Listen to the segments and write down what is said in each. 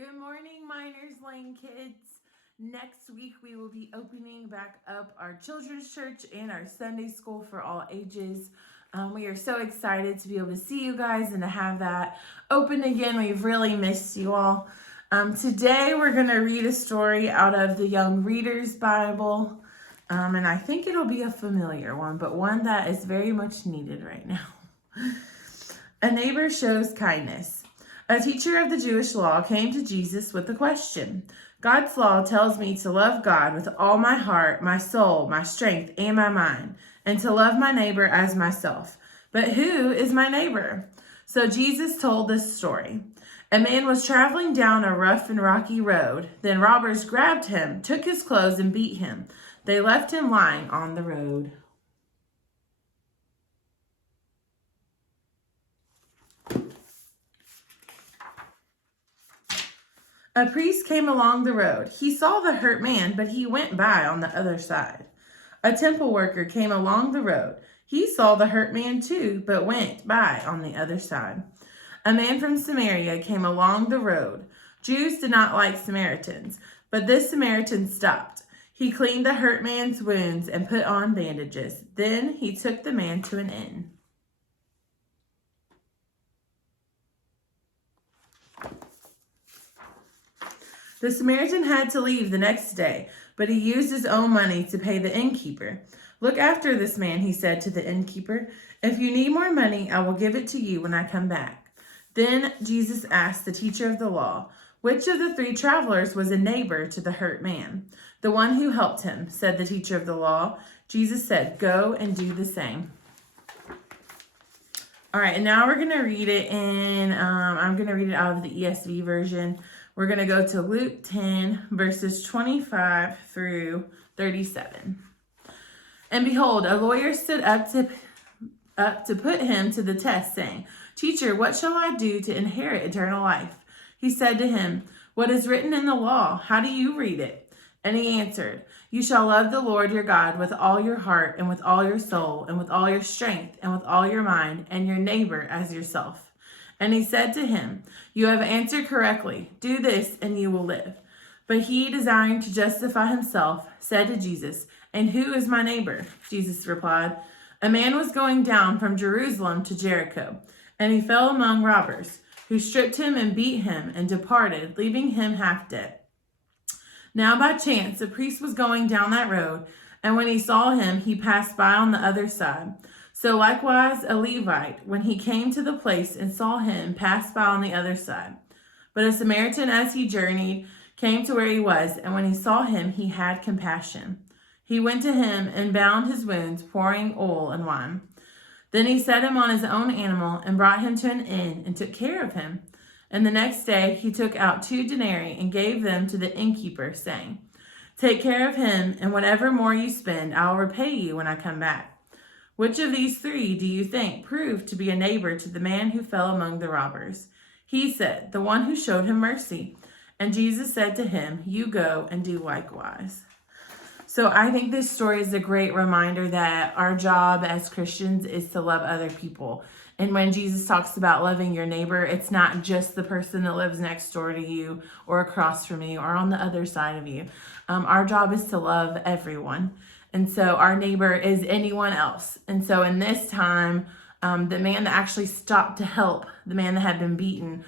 Good morning, Miners Lane kids. Next week, we will be opening back up our children's church and our Sunday school for all ages. We are so excited to be able to see you guys and to have that open again. We've really missed you all. Today, we're going to read a story out of the Young Reader's Bible. And I think it'll be a familiar one, but one that is very much needed right now. A neighbor shows kindness. A teacher of the Jewish law came to Jesus with the question, God's law tells me to love God with all my heart, my soul, my strength, and my mind, and to love my neighbor as myself. But who is my neighbor? So Jesus told this story. A man was traveling down a rough and rocky road. Then robbers grabbed him, took his clothes, and beat him. They left him lying on the road. A priest came along the road. He saw the hurt man, but he went by on the other side. A temple worker came along the road. He saw the hurt man too, but went by on the other side. A man from Samaria came along the road. Jews did not like Samaritans, but this Samaritan stopped. He cleaned the hurt man's wounds and put on bandages. Then he took the man to an inn. The Samaritan had to leave the next day, but he used his own money to pay the innkeeper. Look after this man, he said to the innkeeper. If you need more money, I will give it to you when I come back. Then Jesus asked the teacher of the law, which of the three travelers was a neighbor to the hurt man? The one who helped him, said the teacher of the law. Jesus said, go and do the same. All right, and now we're going to read it I'm going to read it out of the ESV version. We're going to go to Luke 10, verses 25 through 37. And behold, a lawyer stood up to put him to the test, saying, Teacher, what shall I do to inherit eternal life? He said to him, What is written in the law? How do you read it? And he answered, You shall love the Lord your God with all your heart and with all your soul and with all your strength and with all your mind, and your neighbor as yourself. And he said to him, You have answered correctly. Do this and you will live. But he, desiring to justify himself, said to Jesus, And who is my neighbor? Jesus replied, A man was going down from Jerusalem to Jericho, and he fell among robbers, who stripped him and beat him and departed, leaving him half dead. Now by chance a priest was going down that road, and when he saw him, he passed by on the other side. So likewise a Levite, when he came to the place and saw him, passed by on the other side. But a Samaritan, as he journeyed, came to where he was, and when he saw him, he had compassion. He went to him and bound his wounds, pouring oil and wine. Then he set him on his own animal and brought him to an inn and took care of him. And the next day he took out 2 denarii and gave them to the innkeeper, saying, Take care of him, and whatever more you spend, I will repay you when I come back. Which of these 3 do you think proved to be a neighbor to the man who fell among the robbers? He said, The one who showed him mercy. And Jesus said to him, You go and do likewise. So I think this story is a great reminder that our job as Christians is to love other people. And when Jesus talks about loving your neighbor, it's not just the person that lives next door to you or across from you or on the other side of you. Our job is to love everyone. And so our neighbor is anyone else. And so in this time, the man that actually stopped to help the man that had been beaten,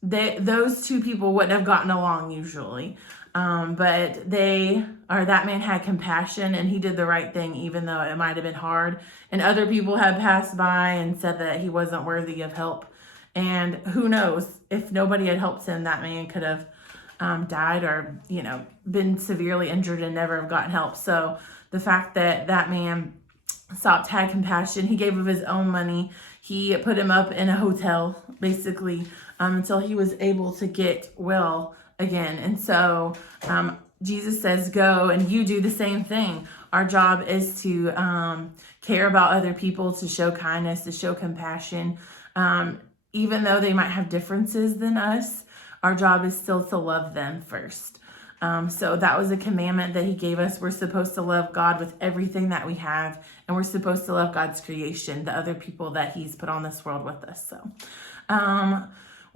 those 2 people wouldn't have gotten along usually. But that man had compassion and he did the right thing, even though it might have been hard. And other people had passed by and said that he wasn't worthy of help. And who knows, if nobody had helped him, that man could have died or, been severely injured and never have gotten help. So the fact that that man stopped, had compassion, he gave of his own money. He put him up in a hotel, basically, until he was able to get well again. And so Jesus says, go and you do the same thing. Our job is to care about other people, to show kindness, to show compassion. Even though they might have differences than us, our job is still to love them first. So that was a commandment that he gave us. We're supposed to love God with everything that we have, and we're supposed to love God's creation, the other people that he's put on this world with us. So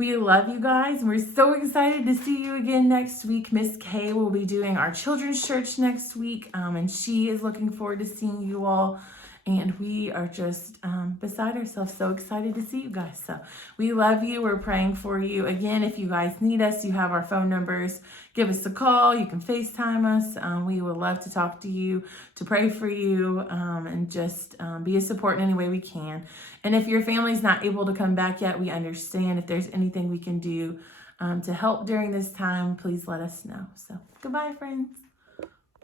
We love you guys, and we're so excited to see you again next week. Miss Kay will be doing our children's church next week, and she is looking forward to seeing you all. And we are just beside ourselves, so excited to see you guys. So we love you. We're praying for you. Again, if you guys need us, you have our phone numbers. Give us a call. You can FaceTime us. We would love to talk to you, to pray for you, and just be a support in any way we can. And if your family's not able to come back yet, we understand. If there's anything we can do to help during this time, please let us know. So goodbye, friends.